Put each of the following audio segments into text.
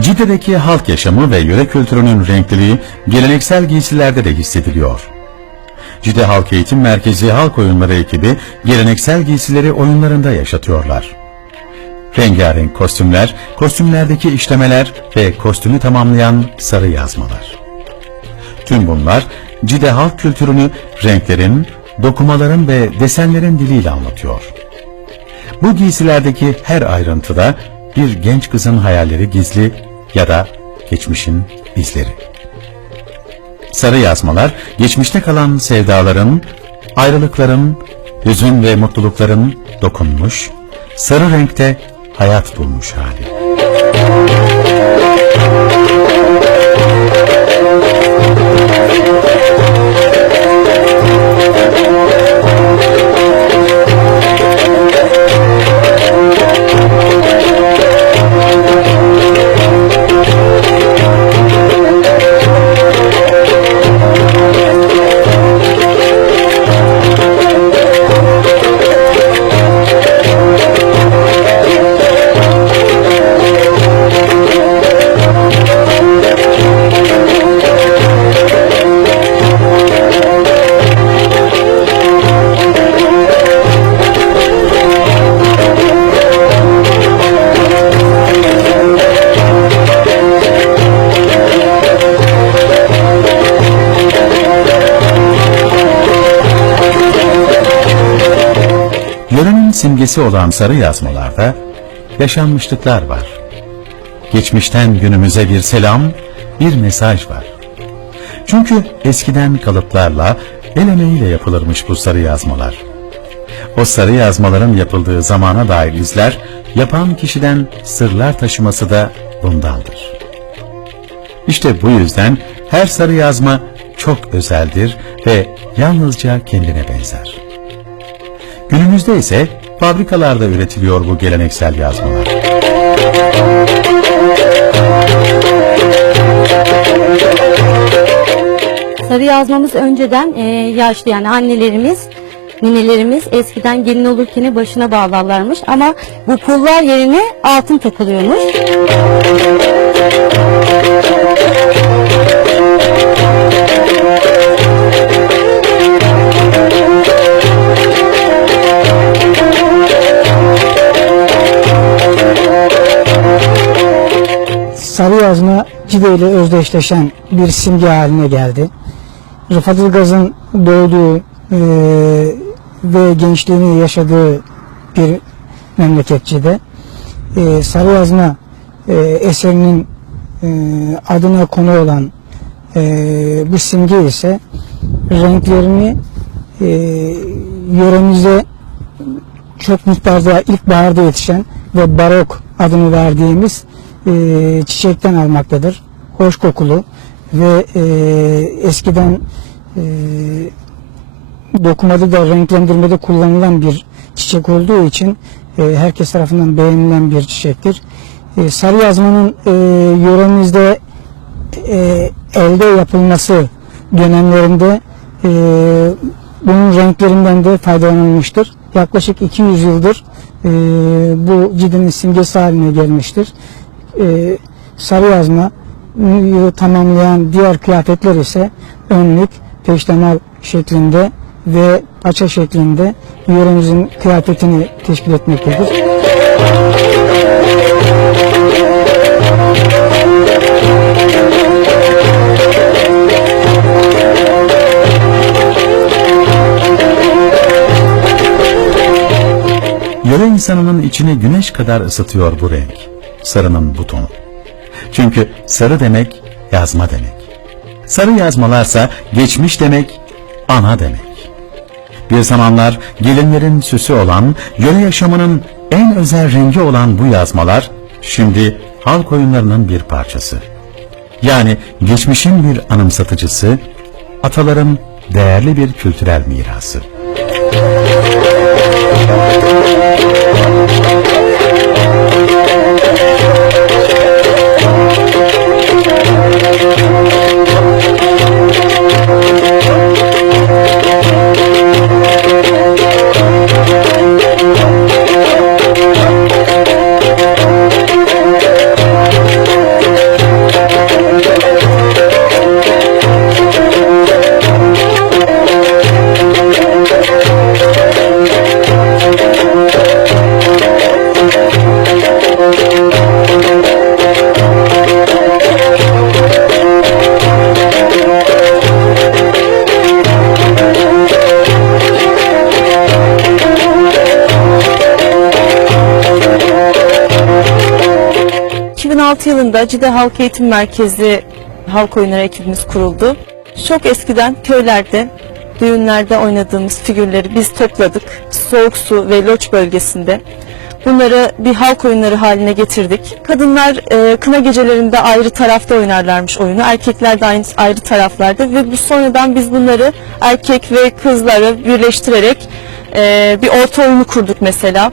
Cide'deki halk yaşamı ve yöre kültürünün renkliliği geleneksel giysilerde de hissediliyor. Cide Halk Eğitim Merkezi Halk Oyunları ekibi geleneksel giysileri oyunlarında yaşatıyorlar. Rengarenk kostümler, kostümlerdeki işlemeler ve kostümü tamamlayan sarı yazmalar. Tüm bunlar Cide halk kültürünü renklerin, dokumaların ve desenlerin diliyle anlatıyor. Bu giysilerdeki her ayrıntıda bir genç kızın hayalleri gizli ya da geçmişin izleri. Sarı yazmalar geçmişte kalan sevdaların, ayrılıkların, hüzün ve mutlulukların dokunmuş, sarı renkte hayat bulmuş hali. Simgesi olan sarı yazmalarda yaşanmışlıklar var. Geçmişten günümüze bir selam, bir mesaj var. Çünkü eskiden kalıplarla, el emeğiyle yapılırmış bu sarı yazmalar. O sarı yazmaların yapıldığı zamana dair izler, yapan kişiden sırlar taşıması da bundandır. İşte bu yüzden her sarı yazma çok özeldir ve yalnızca kendine benzer. Günümüzde ise fabrikalarda üretiliyor bu geleneksel yazmalar. Sarı yazmamız önceden e, yaşlı yani annelerimiz, ninelerimiz eskiden gelin olurken başına bağlarlarmış ama bu pullar yerine altın takılıyormuş. Cide ile özdeşleşen bir simge haline geldi. Rıfat Ilgaz'ın doğduğu e, ve gençliğini yaşadığı bir memleket Cide. E, sarı yazma e, eserinin e, adına konu olan e, bu simge ise renklerini e, yöremize çok miktarda ilkbaharda yetişen ve barok adını verdiğimiz e, çiçekten almaktadır. Hoş kokulu ve e, eskiden e, dokumada da renklendirmede kullanılan bir çiçek olduğu için e, herkes tarafından beğenilen bir çiçektir. E, sarı yazmanın e, yöremizde e, elde yapılması dönemlerinde e, bunun renklerinden de faydalanılmıştır. Yaklaşık 200 yıldır e, bu cidinin simgesi haline gelmiştir. E, sarı yazma tamamlayan diğer kıyafetler ise önlük, peştemal şeklinde ve paça şeklinde yöremizin kıyafetini teşkil etmektedir. Yöre insanının içini güneş kadar ısıtıyor bu renk. Sarının bu tonu. Çünkü sarı demek yazma demek. Sarı yazmalarsa geçmiş demek, ana demek. Bir zamanlar gelinlerin süsü olan, yöre yaşamının en özel rengi olan bu yazmalar, şimdi halk oyunlarının bir parçası. Yani geçmişin bir anımsatıcısı, ataların değerli bir kültürel mirası. 2006 yılında Cide Halk Eğitim Merkezi halk oyunları ekibimiz kuruldu. Çok eskiden köylerde, düğünlerde oynadığımız figürleri biz topladık. Soğuk Su ve Loç bölgesinde. Bunları bir halk oyunları haline getirdik. Kadınlar e, kına gecelerinde ayrı tarafta oynarlarmış oyunu. Erkekler de aynı ayrı taraflarda ve bu sonradan biz bunları erkek ve kızları birleştirerek e, bir orta oyunu kurduk mesela.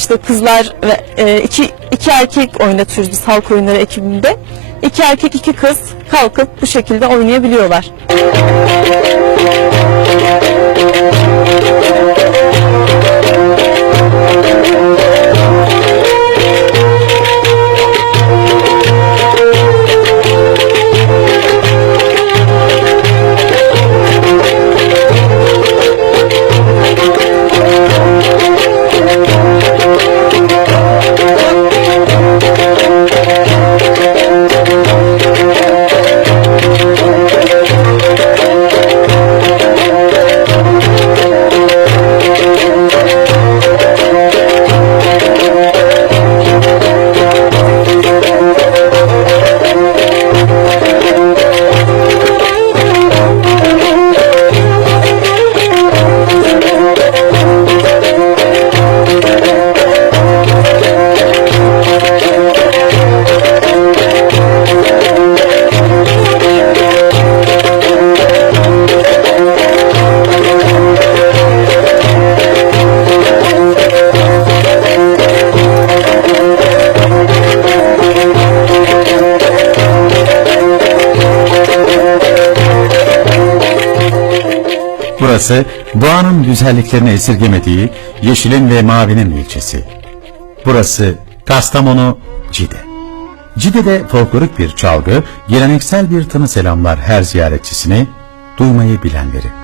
İşte kızlar ve e, iki, iki erkek oynatıyoruz biz halk oyunları ekibinde. İki erkek iki kız kalkıp bu şekilde oynayabiliyorlar. Burası doğanın güzelliklerini esirgemediği yeşilin ve mavinin ilçesi. Burası Kastamonu Cide. Cide'de folklorik bir çalgı, geleneksel bir tını selamlar her ziyaretçisini, duymayı bilenleri.